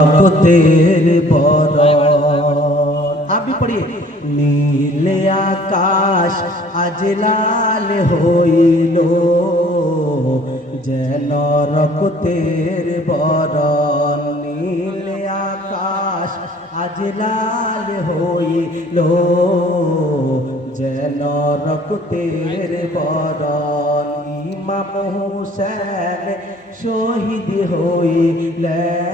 तेरे बरन। आप भी पढ़िए। नीले आकाश आज लाल होइलो जेन रक्तेर बरन। नीले आकाश आज लाल होइलो जेन रक्तेर बरन। इमाम हुसैन शहीद হইলেন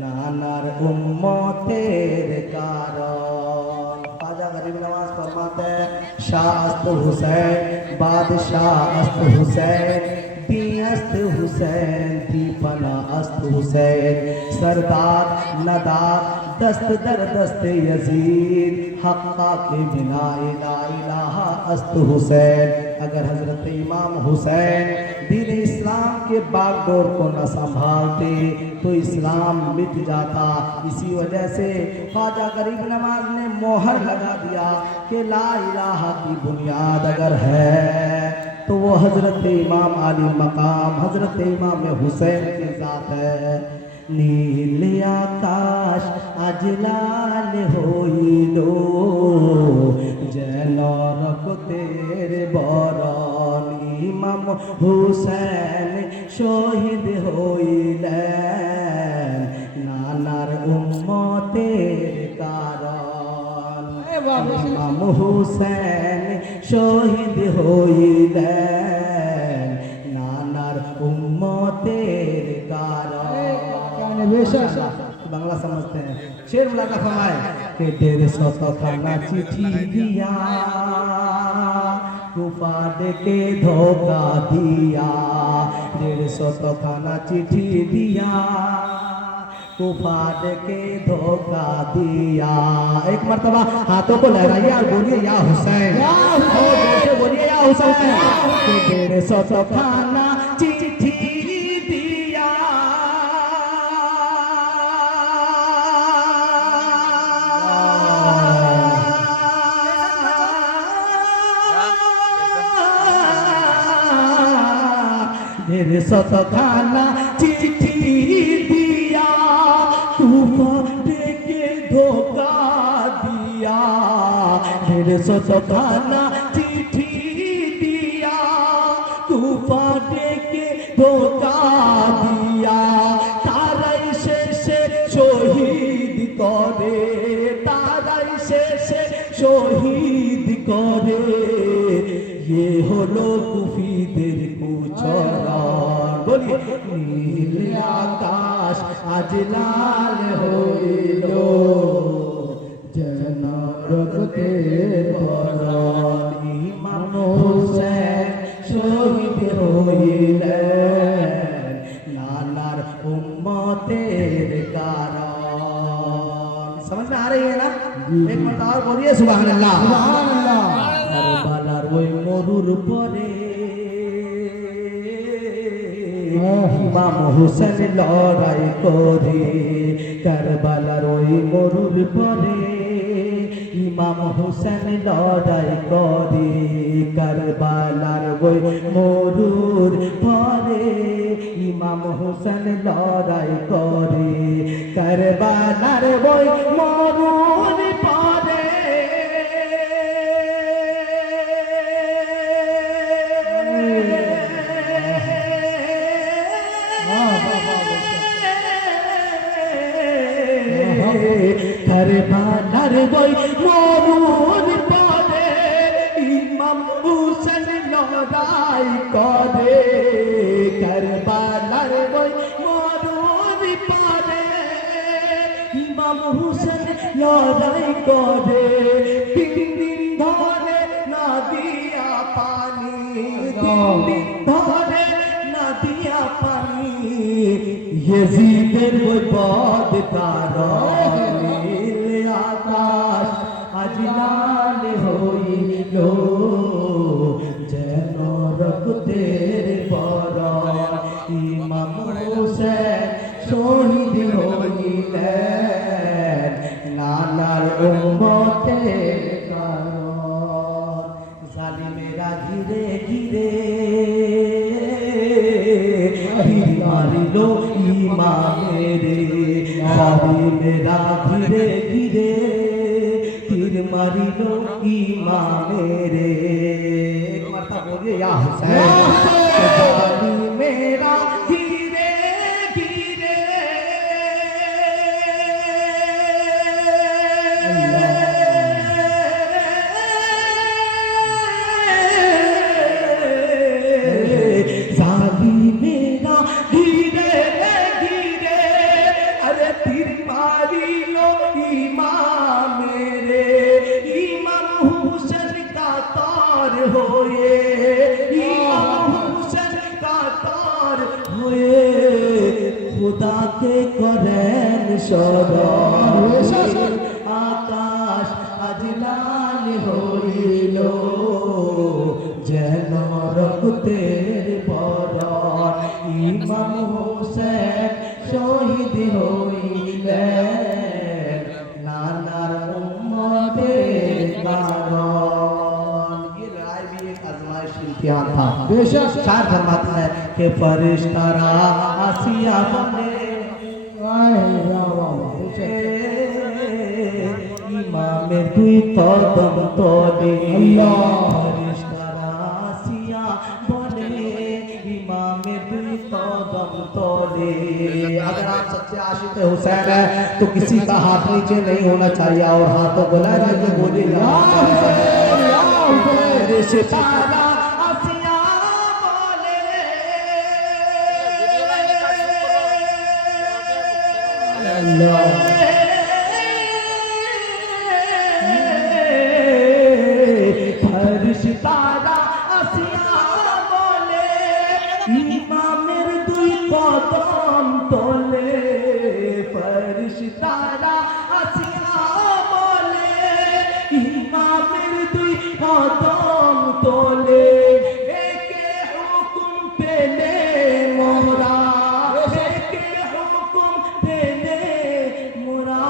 नानार उम्मतेर कारण। ख्वाजा गरीब नवाज फरमाते हैं शाह अस्त हुसैन बादशाह अस्त हुसैन दी अस्त हुसैन दी पना अस्त हुसैन सरदार नदार दस्त दर दस्त यजीद हक्का के बिना ला इलाहा अस्त हुसैन। अगर हजरत इमाम हुसैन दीन इस्लाम के बागडोर को न संभालते तो इस्लाम मिट जाता। इसी वजह से ख्वाजा गरीब नवाज ने मोहर लगा दिया कि ला इलाहा की बुनियाद अगर है तो वो हजरत इमाम आली मकाम हजरत इमाम हुसैन की जात है। नील आकाश आज लाल होइलो जेन रक्तेर बरन। इमाम हुसैन शहीद হইলেন নানার উম্মতের কারণ। ইমাম হুসैन শহীদ হইলেন নানার উম্মতের কারণ। बांग्ला समझते हैं। शेर का फरमाए कि 150 खाना चिट्ठी दिया कुफा के धोखा दिया। 150 खाना चिट्ठी दिया कुफा के धोखा दिया। एक मर्तबा हाथों को लहराइए और बोलिए या हुसैन। बोलिए या हुसैन। 150 खाना चिट्ठी दिया 150 खाना चिट्ठी दिया कुफा के धोखा दिया। 150 खाना चिट्ठी दिया कुफा के धोखा दिया। ताराई शेषे शहीद करे ताराई शेषे शहीद करे। ये হলো কুফিদের কুচরণ। বলি নীল আকাশ আজ লাল হইলো যেন রক্তের বরন। ইমাম হুসैन শহীদ হইলেন নানার উম্মতের কারণ। समझ में आ रही है ना? एक मरतबा और बोलिए सुभान अल्लाह। सुभान अल्लाह। কারবালার ওই মরুর পরে ইমাম হুসেন লড়াই করে। কারবালার ওই মরুর পরে ইমাম হুসেন লড়াই করে। কারবালার ওই মরুর পরে ইমাম হুসেন লড়াই করে। কারবালার ওই মরুর পরে কারবালার ওই মরুর পরে ইমাম হুসেন লড়াই করে। কারবালার ওই মরুর পরে ইমাম হুসেন লড়াই করে। 3 দিন ধরে না দিয়া পানি 3 দিন ধরে না দিয়া পানি। यजीদের ওই পদ কারণ নীল আকাশ আজ লাল হইলো যেন রক্তের বরন। ইমাম হুসैन শহীদ হইলেন নানার উম্মতের কারণ। জালিমেরা ঘিরে ঘিরে মারিল ইমামের জালিমেরা ঘিরে ঘিরে তীর মারিল ইমামেরে। এক মারতা বলিয়ে ইয়া হুসেন। জালিমেরা ঘিরে ঘিরে জালিমেরা ঘিরে ঘিরে আরে তীর মারিল ইমামেরে। ইমাম হুসেন কাতার হয়ে, ইমাম হুসেন কাতার হয়ে খুদাকে করেন স্মরণ। আকাশ আজ লাল হইল যেন রক্তের বরণ। ইমাম হুসেন শহীদ হইলেন নানার উম্মতের কারণ। ये लड़ाई भी एक आजमाइश इम्तिहान था। बेशक शायर फरमाते हैं कि फरिश्तारा आसिया बने ইমামের দুই কদম তলে। ফরিশতারা আসিয়া বলে इमामेर दुई कदम तले। अगर आप सच्चे आशिक हुसैन है तो किसी का हाथ नीचे नहीं होना चाहिए और हाथों बुला के बोले सितारा आसिया बोले फरिश्तारा आसिया बोले इमामेर दुई कदम तले। फरिश्तारा आसिया बोले इमामेर दुई कदम तले। एके हुकुम पेले मोरा, एके हुकुम पेले मोरा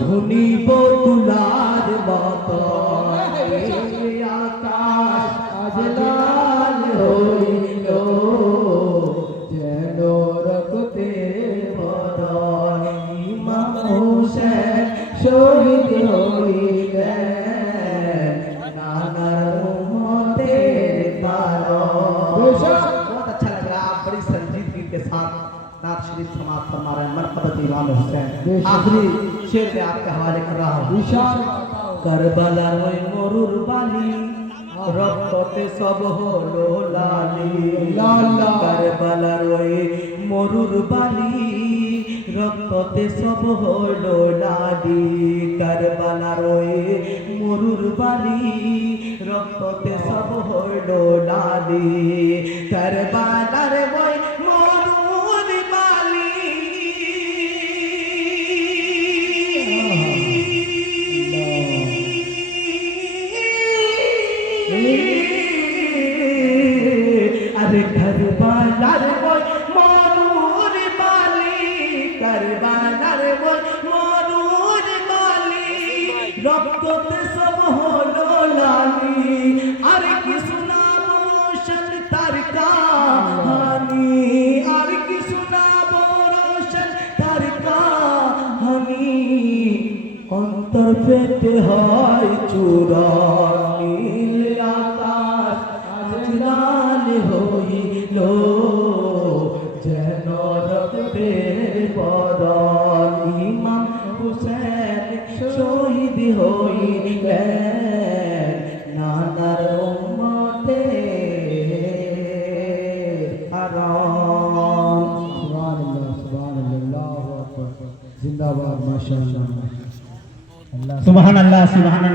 धुनी बोतुलार मतो। आकाश आज लाल হইল যেন রক্তের বরণ। ইমাম হুসেন শহীদ হইলেন নানার উম্মতের কারণ। बहुत अच्छा लग रहा है, आप बड़ी संजीदगी के साथ नात शरीफ समाप्त फरमा रहे हैं। मरतबत इमाम हुसैन आखिरी शेर में आपके हवाले कर रहा हूँ। करबला ওই মরুর বালি রক্ততে সব হলো লালি। কারবালার ওই মরুর বালি রক্ততে সব হলো লালি। কারবালার ওই মরুর বালি রক্ততে সব হলো লালি। কারবালার ওই মরুর বালি अरे करबलार ওই মরুর বালি, করবলার ওই মরুর বালি রক্ততে সব হলো লালি। আর কি শোনাবো রোশন তার কাহানি, আর কি শোনাবো রোশন তার কাহানি। অন্তর পেতে হয় চূড়ন, নীল আকাশ আজ লাল হইল যেন রক্তের বরণ। ইমাম হুসেন শহীদ হইলেন নানার উম্মতের কারণ। সুবহানাল্লাহ, সুবহানাল্লাহ, আল্লাহু আকবার, জিন্দাবাদ, মাশাআল্লাহ, সুবহানাল্লাহ, সুবহানাল্লাহ।